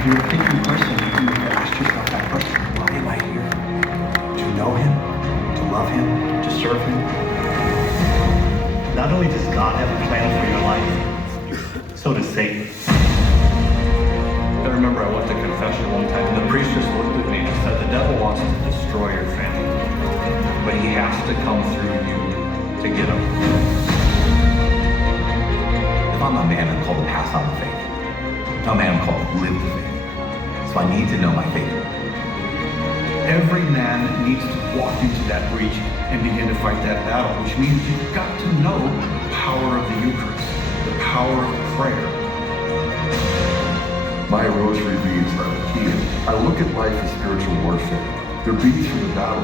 If you're a thinking person, you need to ask yourself that question. Why am I here? To know him? To love him? To serve him? Not only does God have a plan for your life, so does Satan. I remember I went to confession one time and the priest just looked at me and said, the devil wants to destroy your family, but he has to come through you to get him. If I'm a man, I'm called to pass on the faith. If I'm a man, I'm called to live the faith. So I need to know my faith. Every man needs to walk into that breach and begin to fight that battle, which means you've got to know the power of the Eucharist, the power of prayer. My rosary beads are the key. I look at life as spiritual warfare. They're beads from the battle.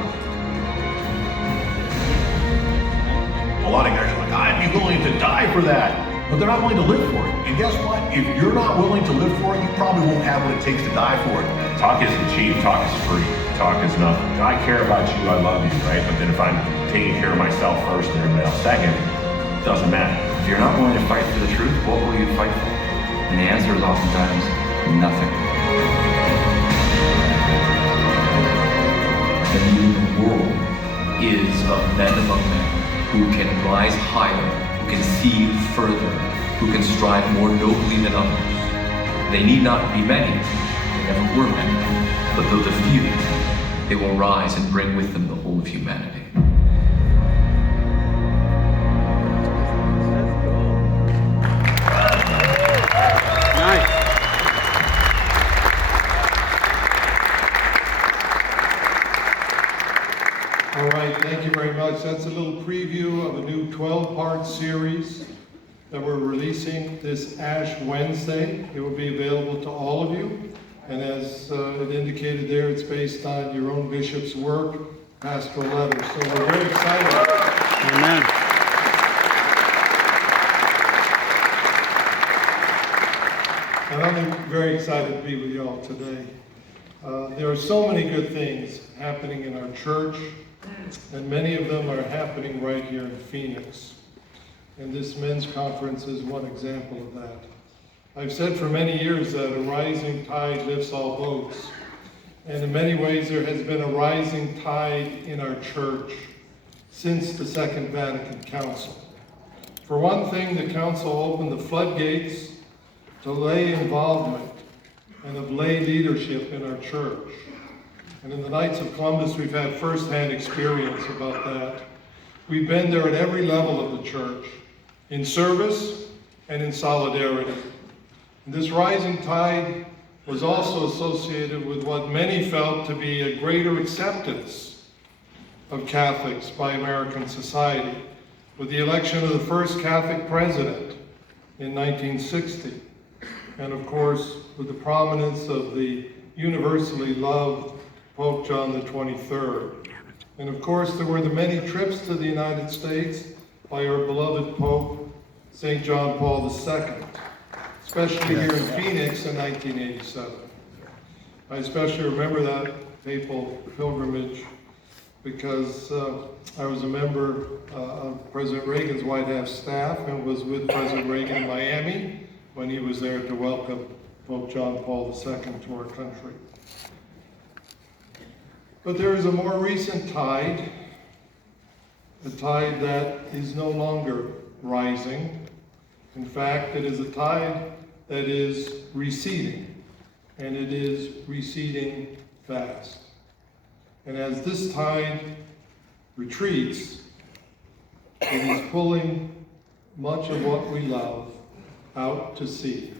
A lot of guys are like, I'd be willing to die for that. But they're not willing to live for it. And guess what? If you're not willing to live for it, you probably won't have what it takes to die for it. Talk isn't cheap, talk is free. Talk is nothing. I care about you, I love you, right? But then if I'm taking care of myself first and everybody else second, it doesn't matter. If you're not willing to fight for the truth, what will you fight for? And the answer is oftentimes nothing. The need in the world is of men among men who can rise higher, who can see further, who can strive more nobly than others. They need not be many, they never were many, but though the few, they will rise and bring with them the whole of humanity. All right, thank you very much. That's a little preview of a new 12-part series that we're releasing this Ash Wednesday. It will be available to all of you. And as it indicated there, it's based on your own bishop's work, pastoral letters. So we're very excited. Amen. And I'm very excited to be with you all today. There are so many good things happening in our church, and many of them are happening right here in Phoenix. And this men's conference is one example of that. I've said for many years that a rising tide lifts all boats. And in many ways, there has been a rising tide in our church since the Second Vatican Council. For one thing, the Council opened the floodgates to lay involvement and of lay leadership in our church. And in the Knights of Columbus, we've had firsthand experience about that. We've been there at every level of the church, in service and in solidarity. And this rising tide was also associated with what many felt to be a greater acceptance of Catholics by American society, with the election of the first Catholic president in 1960. And of course, with the prominence of the universally loved Pope John the 23rd. And of course, there were the many trips to the United States by our beloved Pope, St. John Paul II, especially here in Phoenix in 1987. I especially remember that papal pilgrimage because I was a member of President Reagan's White House staff and was with President Reagan in Miami when he was there to welcome Pope John Paul II to our country. But there is a more recent tide, a tide that is no longer rising. In fact, it is a tide that is receding, and it is receding fast. And as this tide retreats, it is pulling much of what we love out to sea.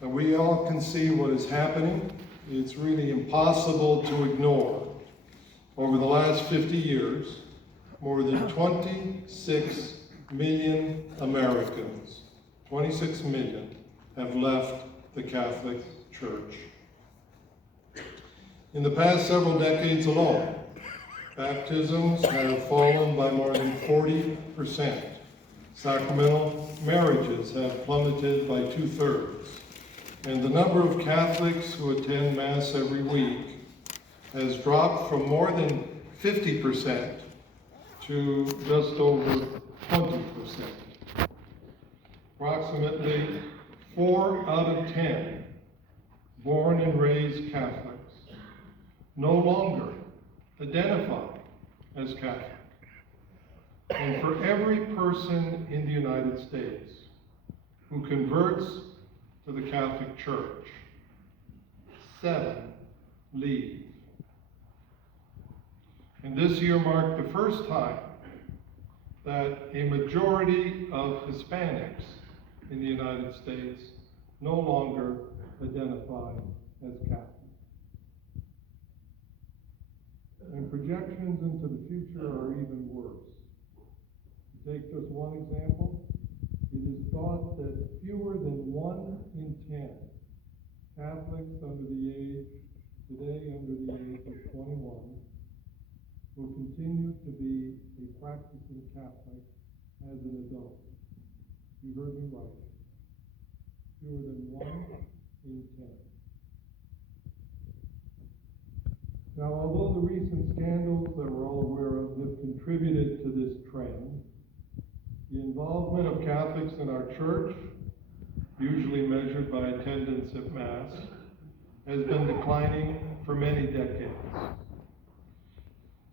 And we all can see what is happening. It's really impossible to ignore. Over the last 50 years, more than 26 million Americans, 26 million, have left the Catholic Church. In the past several decades alone, baptisms have fallen by more than 40%. Sacramental marriages have plummeted by 2/3. And the number of Catholics who attend Mass every week has dropped from more than 50% to just over 20%. Approximately 4 out of 10 born and raised Catholics no longer identify as Catholic. And for every person in the United States who converts to the Catholic Church, 7 leave. And this year marked the first time that a majority of Hispanics in the United States no longer identify as Catholic. And projections into the future are even worse. To take just one example, it is thought that fewer than 1 in 10 Catholics under the age of 21 will continue to be a practicing Catholic as an adult. You heard me right. Fewer than 1 in 10. Now, although the recent scandals that we're all aware of have contributed to this trend, the involvement of Catholics in our church, usually measured by attendance at Mass, has been declining for many decades.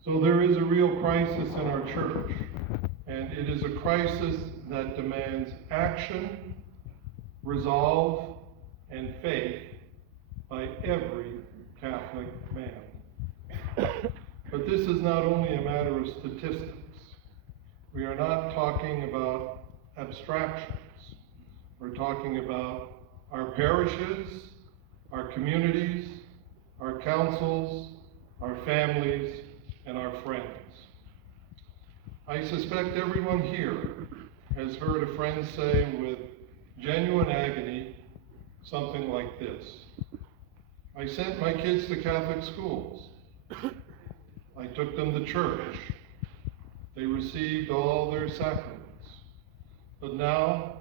So there is a real crisis in our church, and it is a crisis that demands action, resolve, and faith by every Catholic man. But this is not only a matter of statistics. We are not talking about abstractions. We're talking about our parishes, our communities, our councils, our families, and our friends. I suspect everyone here has heard a friend say with genuine agony something like this: I sent my kids to Catholic schools. I took them to church. They received all their sacraments. But now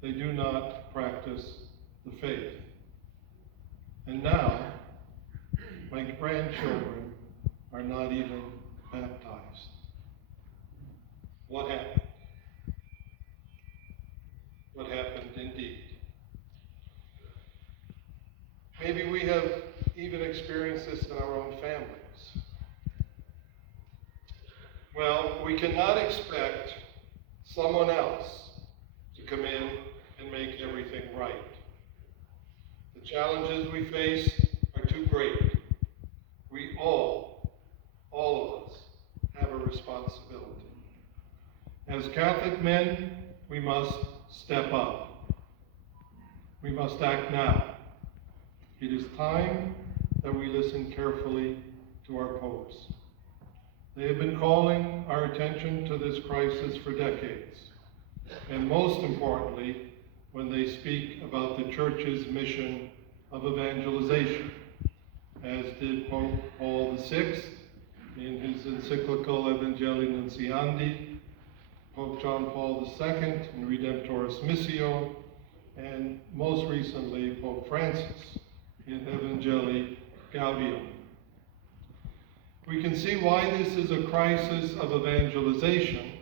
they do not practice the faith. And now my grandchildren are not even baptized. What happened? What happened indeed? Maybe we have even experienced this in our own families. Well, we cannot expect someone else to come in and make everything right. The challenges we face are too great. We all of us, have a responsibility. As Catholic men, we must step up. We must act now. It is time that we listen carefully to our popes. They have been calling our attention to this crisis for decades, and most importantly, when they speak about the Church's mission of evangelization, as did Pope Paul VI in his encyclical Evangelii Nunciandi, Pope John Paul II in Redemptoris Missio, and most recently Pope Francis in Evangelii Gaudium. We can see why this is a crisis of evangelization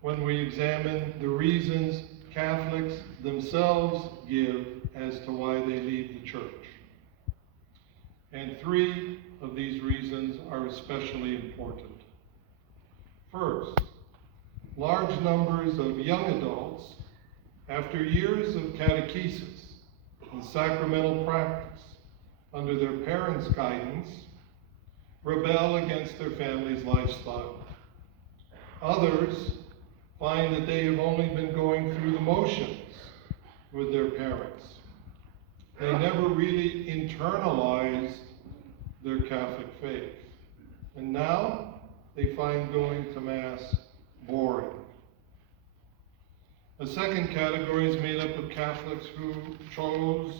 when we examine the reasons Catholics themselves give as to why they leave the church. And 3 of these reasons are especially important. First, large numbers of young adults, after years of catechesis and sacramental practice under their parents' guidance, rebel against their family's lifestyle. Others find that they have only been going through the motions with their parents. They never really internalized their Catholic faith. And now they find going to Mass boring. A second category is made up of Catholics who chose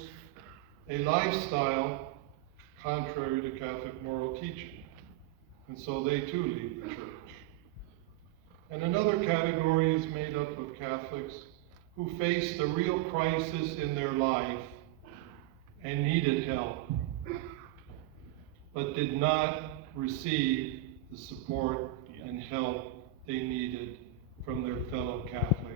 a lifestyle contrary to Catholic moral teaching, and so they too leave the church. And another category is made up of Catholics who faced a real crisis in their life and needed help, but did not receive the support and help they needed from their fellow Catholics